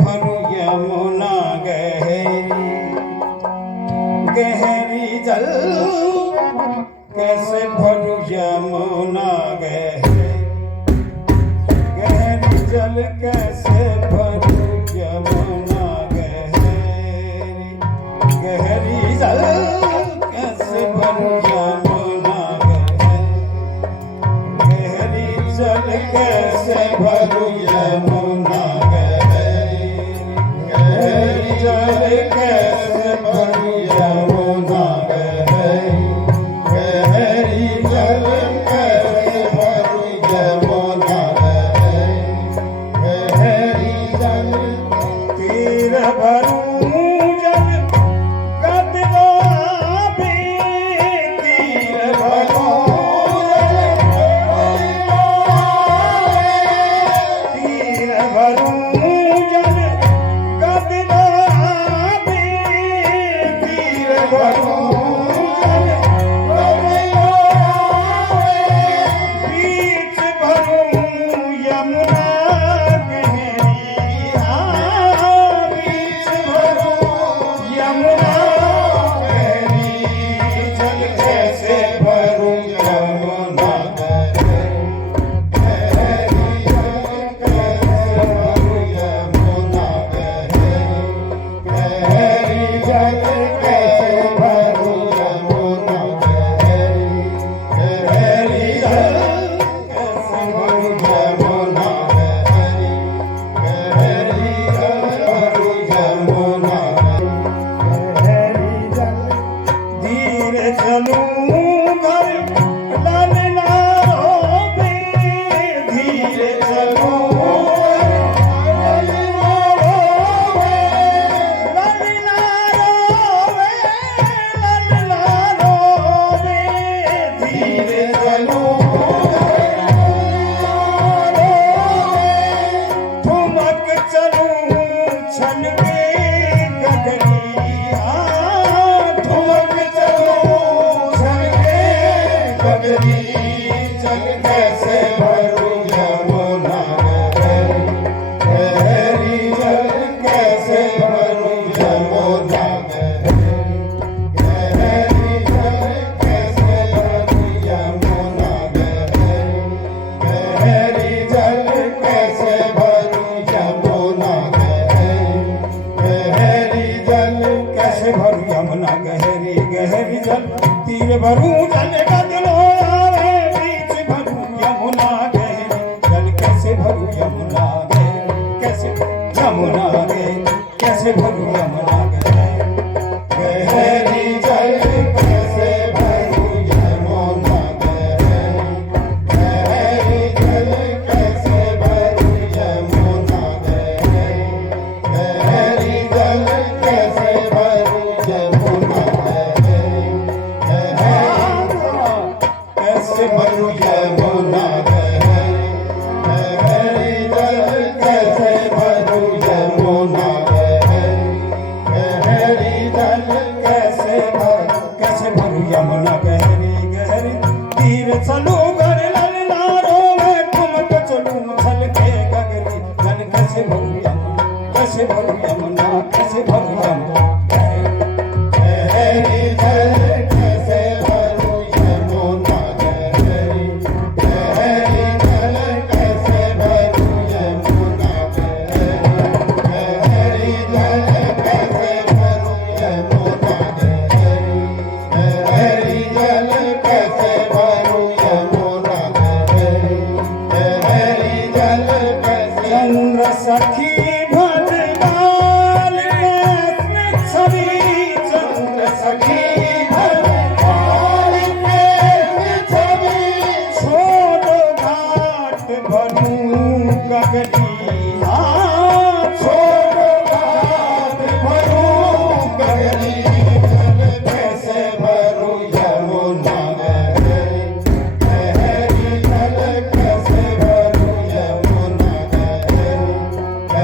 भरूं यमुना गहरी गहरी जल कैसे भरूं यमुना गहरी गहरी जल कैसे भरूं यमुना गहरी गहरी जल कैसे भरूं यमुना गहरी जल कैसे भरूं यमुना गहरी जल कैसे भरूं यमुना गहरी जल कैसे भरूं यमुना गहरी जल तीर भरूं जल कदमों पे तीर भरूं तीर भरूं जल कदमों पे तीर भरूं बीच भरूं यमुना गहरी बीच भरूं यमुना गहरी जल कैसे भरूं यमुना गहरी जल कैसे भरूं यमुना गहरी जल कैसे भरूं यमुना गहरी जल कैसे भरूं यमुना गहरी जल भरूं यमुना गहरी जल धीरे चलूं घर ललना रोवे धीरे चलूं ललना रोवे ललना रोवे ललना रोवे धीरे चलूं ठुमक चलूं छन के गगरी ठुमक चलूं छन के गगरी जल कैसे भरूं यमुना गहरी जल कैसे भरूं यमुना गहरी जल कैसे भरूं यमुना गहरी जल कैसे भरूं यमुना गहरी जल कैसे भरूं यमुना गहरी गहरी जल तीर भरूं जल कदलो आवे बीच भरूं यमुना गहरी जल कैसे भरूं यमुना कैसे यमुना कैसे भरूं यमुना गहरी जल कैसे भरूं यमुना गहरी जल कैसे भरूं यमुना गहरी जल कैसे भरूं यमुना कैसे भरूं यमुना गहरी जल कैसे भरूं यमुना गहरी जल कैसे भरूं यमुना गहरी गहरी तीर चलूं घर ललना रोवे ठुमक चलूं छल के गगरी जल कैसे भरूं यमुना कैसे भरूं यमुना कैसे भरूं यमुना गहरी जल कैसे भरूं यमुना गहरी जल कैसे भरूं यमुना गहरी जल कैसे भरूं यमुना गहरी जल कैसे भरूं यमुना गहरी जल कैसे चंद्र सखी भद्रकाल कृष्ण छवि चंद्र सखी भद्रकाल कृष्ण छवि छोड़ो घाट भरूं गगरी छोड़ो घाट भरूं गगरी जल कैसे भरूं यमुना गहरी जल कैसे भरूं यमुना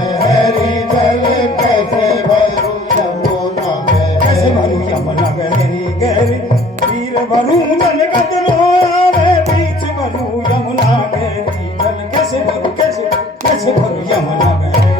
गहरी जल कैसे भरूं यमुना कैसे भरूं यमुना गहरी गहरी तीर भरूं जल कदलो आवे बीच भरूं यमुना गहरी जल कैसे भरूं यमुना गहरी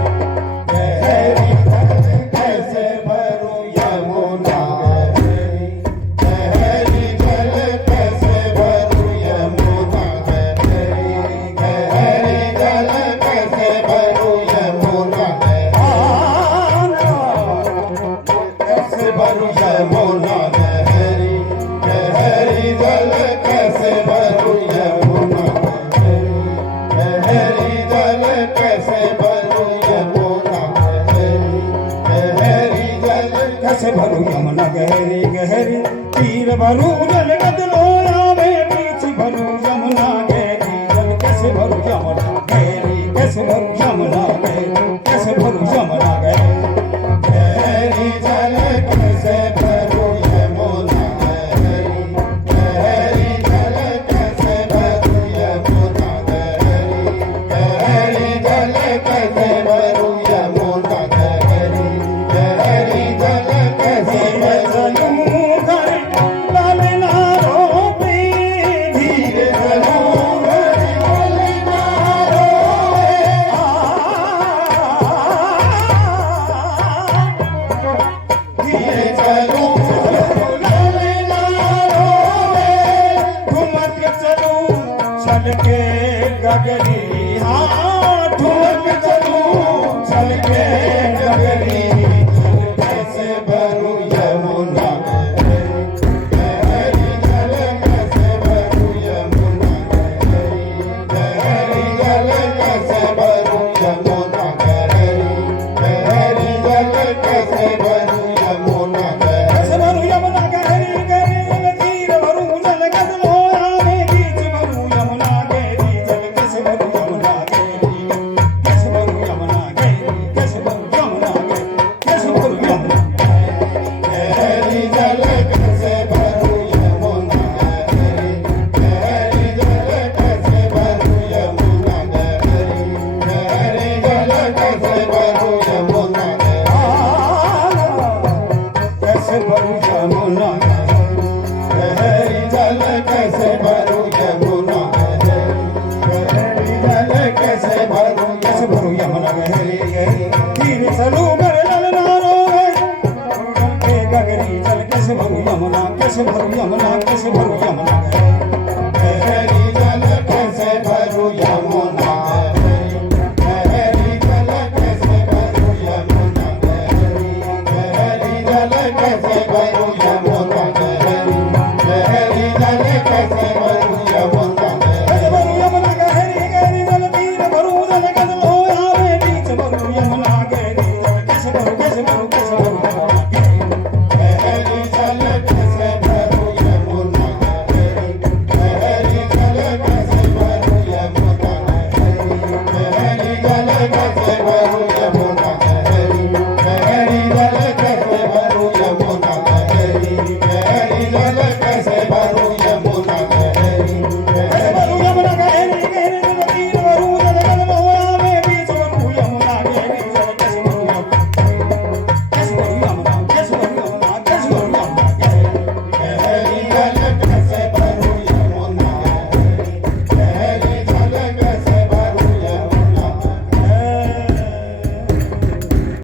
डगरी हाँ ठुमक चलूं चल के डगरी जल कैसे भरूं यमुना गहरी जल कैसे भरूं यमुना गहरी जल कैसे भरूं यमुना गहरी जल कैसे भरूं यमुना कैसे भरूं यमुना गहरी गहरी तीर भरूं जल कदमों आवे बीच भरूं यमुना गहरी जल कैसे भरूं यमुना गहरी कैसे भरूं यमुना गहरी कैसे भरूं यमुना गहरी कैसे भरूं यमुना गहरी जल कैसे भरूं यमुना गहरी जल कैसे भरूं यमुना गहरी जल कैसे भरूं यमुना कैसे भरूं यमुना गहरी जल कैसे भरूं यमुना गहरी जल कैसे भरूं यमुना गहरी गहरी तीर चलूं कर ललना रोवे के गगरी जल कैसे भरूं यमुना कैसे भरूं यमुना कैसे भरूं यमुना गहरी जल कैसे भरूं यमुना गहरी जल कैसे भरूं यमुना गहरी जल कैसे भरूं यमुना गहरी जल कैसे